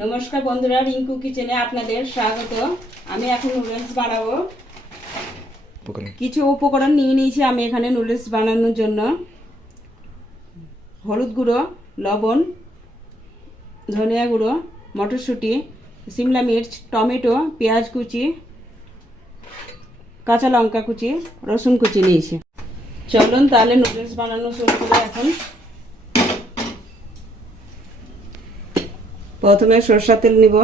নমস্কার বন্ধুরা, রিঙ্কু কিচেনে আপনাদের স্বাগত। আমি এখন নুডলস বানাবো। কিছু উপকরণ নিয়ে নিয়েছি আমি এখানে নুডলস বানানোর জন্য। হলুদ গুঁড়ো, লবণ, ধনিয়া গুঁড়ো, মটরশুঁটি, সিমলা মির্চ, টমেটো, পেঁয়াজ কুচি, কাঁচা লঙ্কা কুচি, রসুন কুচি নিয়েছি। চলুন তাহলে নুডলস বানানো শুরু করে। এখন প্রথমে সরষের তেল নিব।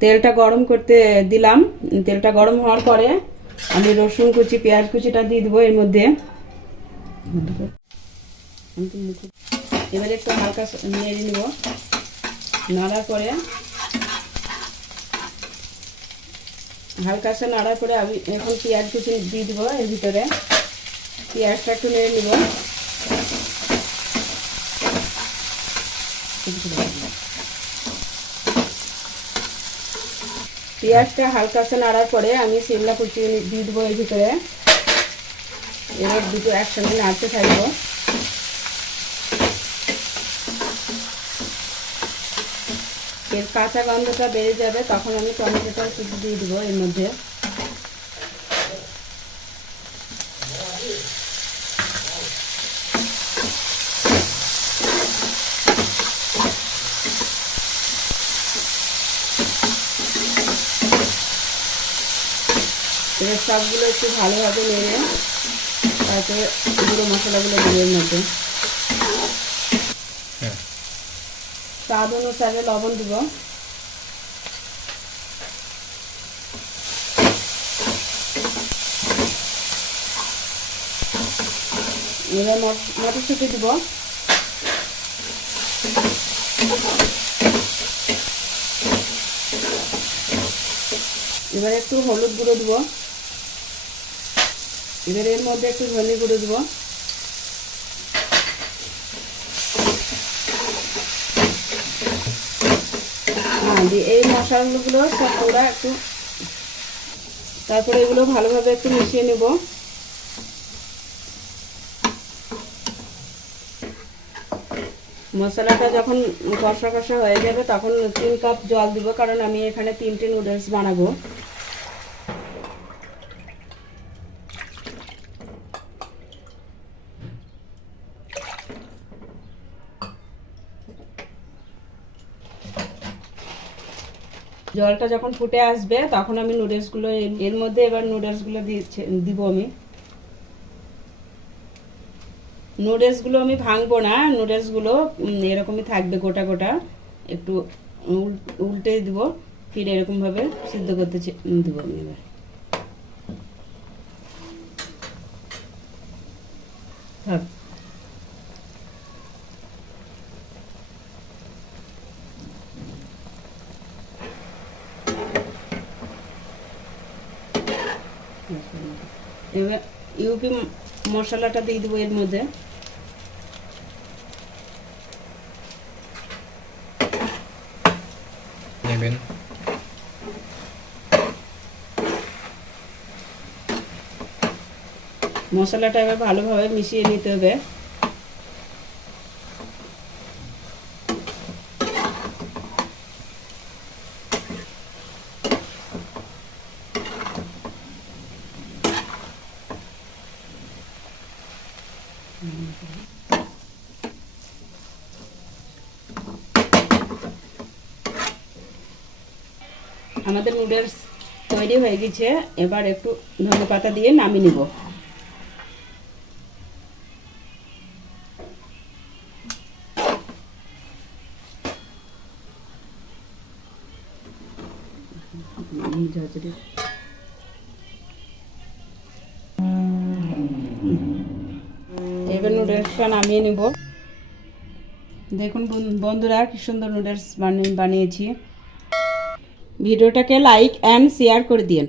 তেলটা গরম করতে দিলাম। তেলটা গরম হওয়ার পরে আমি রসুন কুচি, পেঁয়াজ কুচিটা দিয়ে দেবো এর মধ্যে। এবারে একটু হালকা নেড়ে নিব। নাড়ার পরে হালকা নাড়ার পরে আমি এখন পেঁয়াজ কুচি দিয়ে দেবো এর ভিতরে। পেঁয়াজটা একটু নেড়ে নিব। পেঁয়াজটা হালকা নাড়ার পরে আমি সিমলা কুচি দিয়ে দেবো এর ভিতরে। এবার দুটো একসঙ্গে নাড়তে থাকবো। এর কাঁচা গন্ধটা বেড়ে যাবে, তখন আমি টমেটোটা কুচি দিয়ে দেবো এর মধ্যে। এবার সবগুলো একটু ভালোভাবে নেড়ে তারপরে গুঁড়ো মশলাগুলো দেবো এর মধ্যে। স্বাদ অনুসারে লবণ দিব। এবার মটরশুঁটি দিব। এবার একটু হলুদ গুঁড়ো দিব। এবার এর মধ্যে একটু ধনে গুঁড়ো দিব। এই মশলাগুলো সব পুরা একটু, তারপরে এগুলো ভালোভাবে একটু মিশিয়ে নেব। মশলাটা যখন কষা কষা হয়ে যাবে তখন 3 কাপ জল দিব, কারণ আমি এখানে 3টে নুডলস বানাবো। জলটা যখন ফুটে আসবে তখন আমি নুডলসগুলো এর মধ্যে এবার নুডলসগুলো দিব আমি। নুডলসগুলো আমি ভাঙবো না, নুডলসগুলো এরকমই থাকবে গোটা গোটা। একটু উল্টে দিব, ফিরে এরকমভাবে সিদ্ধ করতে দেবো আমি। এবার থাক। এবার ইউপি মশলাটা দিয়ে দেবো এর মধ্যে। নেবেন মশলাটা এবার ভালোভাবে মিশিয়ে নিতে হবে। আমাদের নুডলস তৈরি হয়ে গেছে। এবার একটু ধনেপাতা দিয়ে নামিয়ে নিব। এবার নুডলসটা নামিয়ে নিব। দেখুন বন্ধুরা, কি সুন্দর নুডলস বানিয়েছি। ভিডিওটাকে লাইক অ্যান্ড শেয়ার করে দিন।